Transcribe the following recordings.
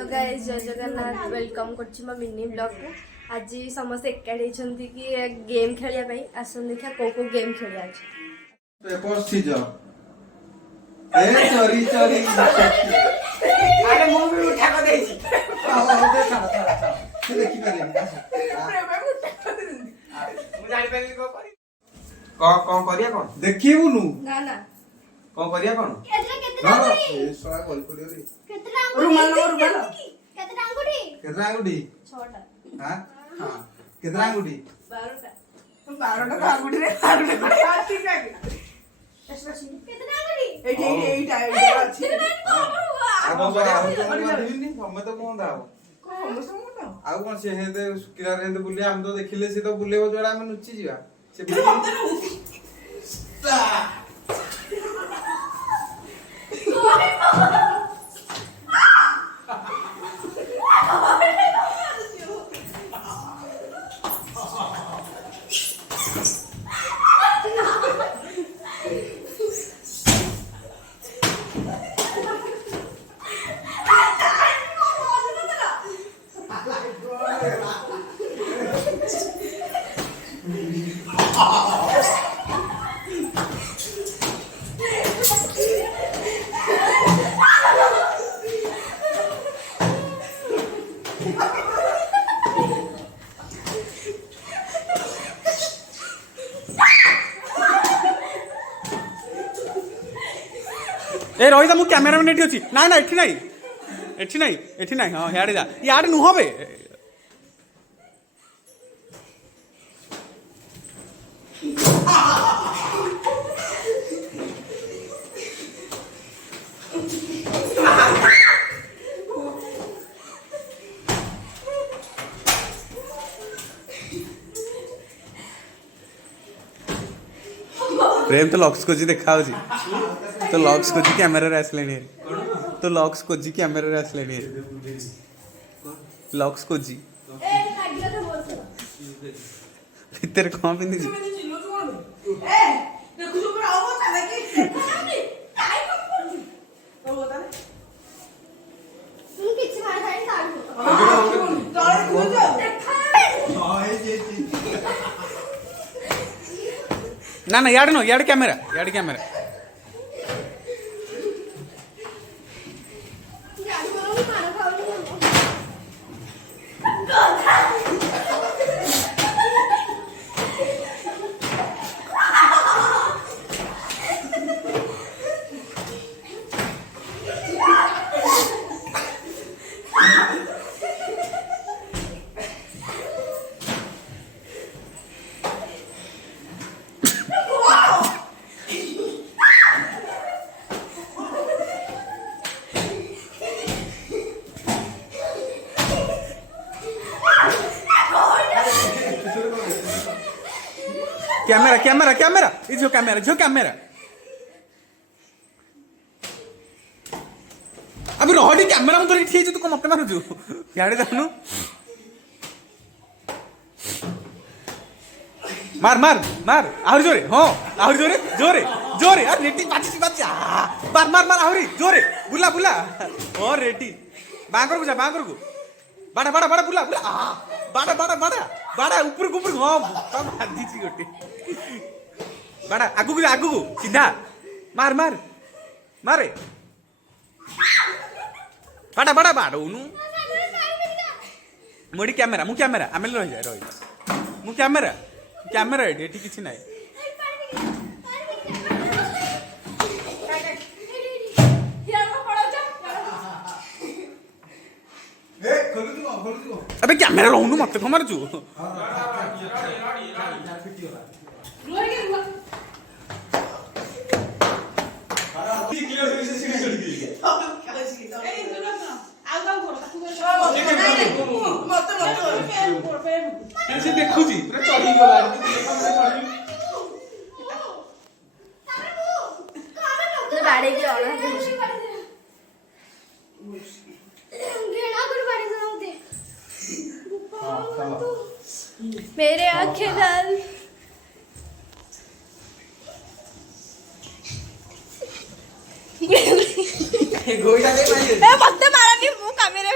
hello guys जय Jagannath welcome करछि म मिनी ब्लॉग को आज समस्त एकाठी छथि कि गेम खेलिया पई आसन देखा को गेम खेलिया अछि पेपर सीजर ए चोरी चोरी अरे मु भी उठा को देछि से देखि पारे मु जानि पारि को करिया कोन देखिबुनु ना ना को करिया कोन केतना ए सोळा कॉल करियो रे केतना रुमाल केतना अंगुठी केतना अंगुठी 6टा हां हां केतना अंगुठी 12टा का गुडी रे 12टा ठीक है केतना अंगुठी एटा अछि आगो बड़ा दिनी हम तो कोन दाओ को समझ आउ कोन से हेदे सुकिला रे हेदे बुले हम तो देखिले से तो बुलेबो जोड़ा हम नुची जीवा से ए रोहित मु कैमरामैन एठी अछि ना ना एठी नहीं हां याडे जा याडे नु होबे प्रेम तो लॉक्स को जी देखा हो जी तो लॉक्स को जी कैमरा रे आसले नहीं तो लॉक्स को जी कैमरा रे आसले नहीं लॉक्स को जी ए काटिला तो बोल भीतर कौन पिंदी जी ए देखु जो पर आओ चला कि काय कम करछु तो बता ने तुम किछ मार खाई साडू तळे बुझो देखा हां ए जे ना ना याड नो याड कैमरा याडू बोलो मार खाओ कैमरा कैमरा कैमरा ये जो कैमरा अभी रोहडी कैमरा में धरी ठीक है तू मत मारू जो याडे जानू मार मार मार आहुरी जोरे हो आहुरी जोरे जोरे जोरे यार नेटी बाची मार मार मार आहुरी जोरे बुला बुला ओ रेडी बांकर को जा बांकर को बाड़ा बाड़ा बाड़ा बुला बुला बाड़ा बाड़ा बाड़ा बाड़ा ऊपर हो बांधी छी गोटे बाड़ा आगु को सीधा मार मार मारे बाड़ा बाड़ा बाड़ोनु मोडी कैमरा मु कैमरा आमेल रही जाए मु कैमरा एठी किछि नाही ए खोलु दिगो अबे कैमरा रहनु मत खमर छु से देखु जी पूरा चढ़ी गला बाड़े की ऑर्डर घेरा कर बाड़े से होते मेरे आंखें लाल गोइटा दे भाई ए मत मारनी मु कैमरे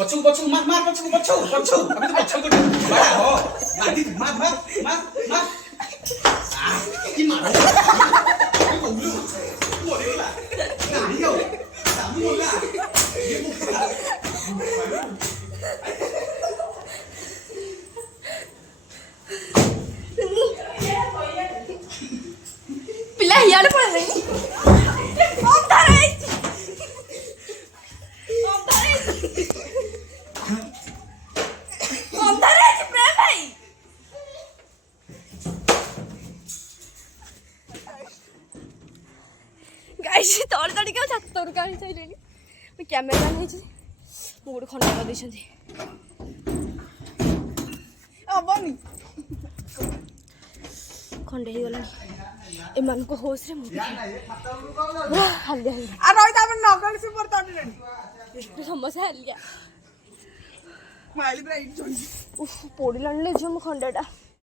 पछू पछू मार मार पछू पछू पछू अबे तो पछू को बड़ा हो मार मार मार मार मार की मारो मोरेला नहीं हो सामू होला ये मुखला पिला हियाले पड़ रही गाइस तोड़ तोड़ के छात तोड़ काढी साइलेनी मैं कैमरामैन है जी मु गोटे खंडा कर देछंती हबनी खंडे ही गलानी एमान को होश रे मुझे हल्दिया आ रही त हम नगल से पर तोड़ रे समस्या हल्दिया माइली ब्राइट जोई उफ पोड़ी लणले जो मु खंडाटा